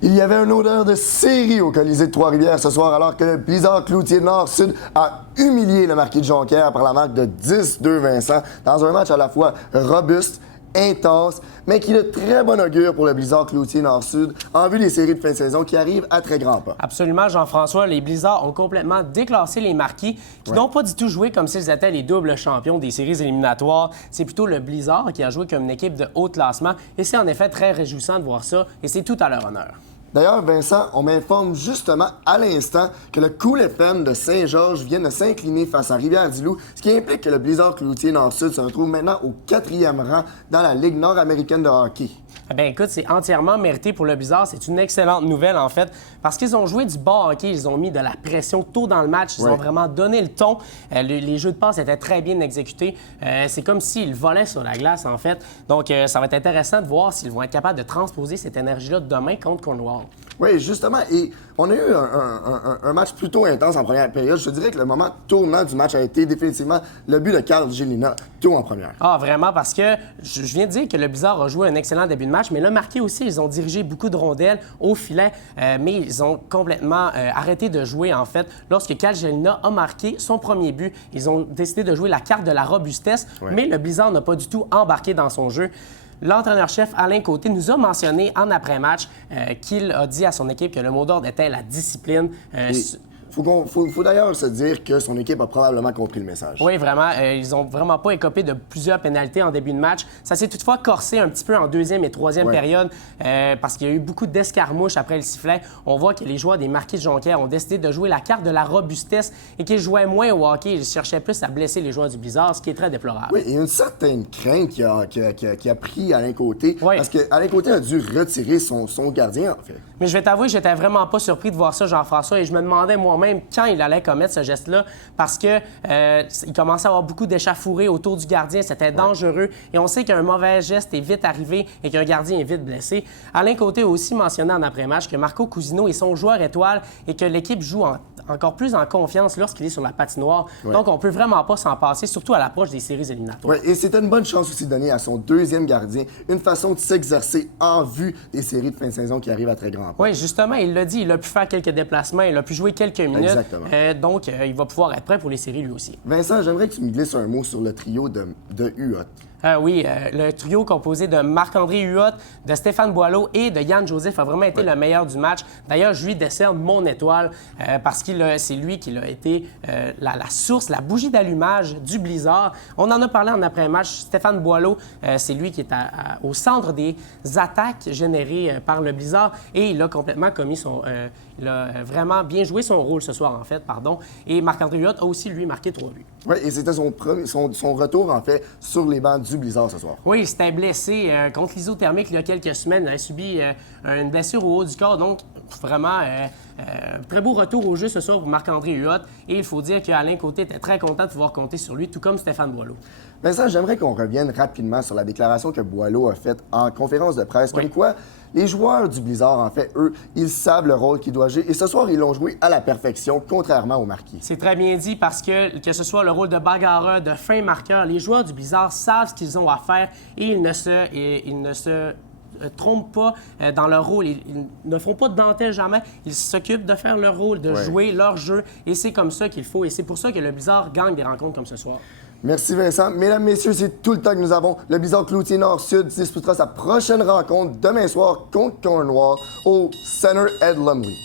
Il y avait une odeur de série au Colisée de Trois-Rivières ce soir alors que le Blizzard Cloutier Nord-Sud a humilié le Marquis de Jonquière par la marque de 10-2 Vincent dans un match à la fois robuste, intense, mais qui est de très bon augure pour le Blizzard Cloutier Nord-Sud en vue des séries de fin de saison qui arrivent à très grands pas. Absolument, Jean-François. Les Blizzards ont complètement déclassé les Marquis, qui n'ont pas du tout joué comme s'ils étaient les doubles champions des séries éliminatoires. C'est plutôt le Blizzard qui a joué comme une équipe de haut classement, et c'est en effet très réjouissant de voir ça, et c'est tout à leur honneur. D'ailleurs, Vincent, on m'informe justement à l'instant que le Cool FM de Saint-Georges vient de s'incliner face à Rivière-du-Loup, ce qui implique que le Blizzard Cloutier Nord-Sud se retrouve maintenant au 4e rang dans la Ligue nord-américaine de hockey. Eh bien, écoute, c'est entièrement mérité pour le Blizzard. C'est une excellente nouvelle, en fait, parce qu'ils ont joué du bon hockey. Ils ont mis de la pression tôt dans le match. Ils ont vraiment donné le ton. Les jeux de passe étaient très bien exécutés. C'est comme s'ils volaient sur la glace, en fait. Donc, ça va être intéressant de voir s'ils vont être capables de transposer cette énergie-là demain contre Cornwall. Oui, justement. Et on a eu un match plutôt intense en première période. Je te dirais que le moment tournant du match a été définitivement le but de Carl Gélina, tôt en première. Ah, vraiment, parce que je viens de dire que le Blizzard a joué un excellent début de match, mais là, marqué aussi, ils ont dirigé beaucoup de rondelles au filet, mais ils ont complètement arrêté de jouer, en fait. Lorsque Carl Gélina a marqué son premier but, ils ont décidé de jouer la carte de la robustesse, mais le Blizzard n'a pas du tout embarqué dans son jeu. L'entraîneur-chef Alain Côté nous a mentionné en après-match qu'il a dit à son équipe que le mot d'ordre était la discipline. Faut d'ailleurs se dire que son équipe a probablement compris le message. Oui, vraiment. Ils ont vraiment pas écopé de plusieurs pénalités en début de match. Ça s'est toutefois corsé un petit peu en deuxième et troisième période parce qu'il y a eu beaucoup d'escarmouches après le sifflet. On voit que les joueurs des Marquis de Jonquière ont décidé de jouer la carte de la robustesse et qu'ils jouaient moins au hockey. Ils cherchaient plus à blesser les joueurs du Blizzard, ce qui est très déplorable. Oui, il y a une certaine crainte qui a pris Alain Côté parce qu'Alain Côté a dû retirer son gardien, en fait. Mais je vais t'avouer, j'étais vraiment pas surpris de voir ça, Jean-François, et je me demandais moi-même quand il allait commettre ce geste-là parce que il commençait à avoir beaucoup d'échauffourées autour du gardien, c'était dangereux, et on sait qu'un mauvais geste est vite arrivé et qu'un gardien est vite blessé. Alain Côté a aussi mentionné en après-match que Marco Cousino est son joueur étoile et que l'équipe joue encore plus en confiance lorsqu'il est sur la patinoire. Donc, on peut vraiment pas s'en passer, surtout à l'approche des séries éliminatoires. Oui, et c'était une bonne chance aussi de donner à son deuxième gardien une façon de s'exercer en vue des séries de fin de saison qui arrivent à très grands pas. Oui, justement, il l'a dit, il a pu faire quelques déplacements, il a pu jouer quelques minutes. Exactement. Donc, il va pouvoir être prêt pour les séries lui aussi. Vincent, j'aimerais que tu me glisses un mot sur le trio de Huot. Oui, le trio composé de Marc-André Huot, de Stéphane Boileau et de Yann Joseph a vraiment été le meilleur du match. D'ailleurs, je lui décerne mon étoile parce que c'est lui qui a été la source, la bougie d'allumage du Blizzard. On en a parlé en après-match. Stéphane Boileau, c'est lui qui est au centre des attaques générées par le Blizzard et il a complètement commis il a vraiment bien joué son rôle ce soir, en fait, pardon. Et Marc-André Huot a aussi, lui, marqué 3 buts. Oui, et c'était son retour, en fait, sur les bancs du Blizzard ce soir. Oui, il s'était blessé contre l'isothermique il y a quelques semaines. Il a subi une blessure au haut du corps. Donc, vraiment, très beau retour au jeu ce soir pour Marc-André Huot. Et il faut dire qu'Alain Côté était très content de pouvoir compter sur lui, tout comme Stéphane Boileau. Vincent, j'aimerais qu'on revienne rapidement sur la déclaration que Boileau a faite en conférence de presse, comme quoi les joueurs du Blizzard, en fait, eux, ils savent le rôle qu'ils doivent jouer. Et ce soir, ils l'ont joué à la perfection, contrairement aux Marquis. C'est très bien dit parce que ce soit le rôle de bagarreur, de fin marqueur, les joueurs du Blizzard savent ce qu'ils ont à faire et ils ne se trompent pas dans leur rôle. Ils ne font pas de dentelle jamais. Ils s'occupent de faire leur rôle, de jouer leur jeu. Et c'est comme ça qu'il faut. Et c'est pour ça que le Blizzard gagne des rencontres comme ce soir. Merci Vincent. Mesdames, messieurs, c'est tout le temps que nous avons. Le Blizzard Cloutier Nord-Sud disputera sa prochaine rencontre demain soir contre Cornwall au Center Ed Lumley.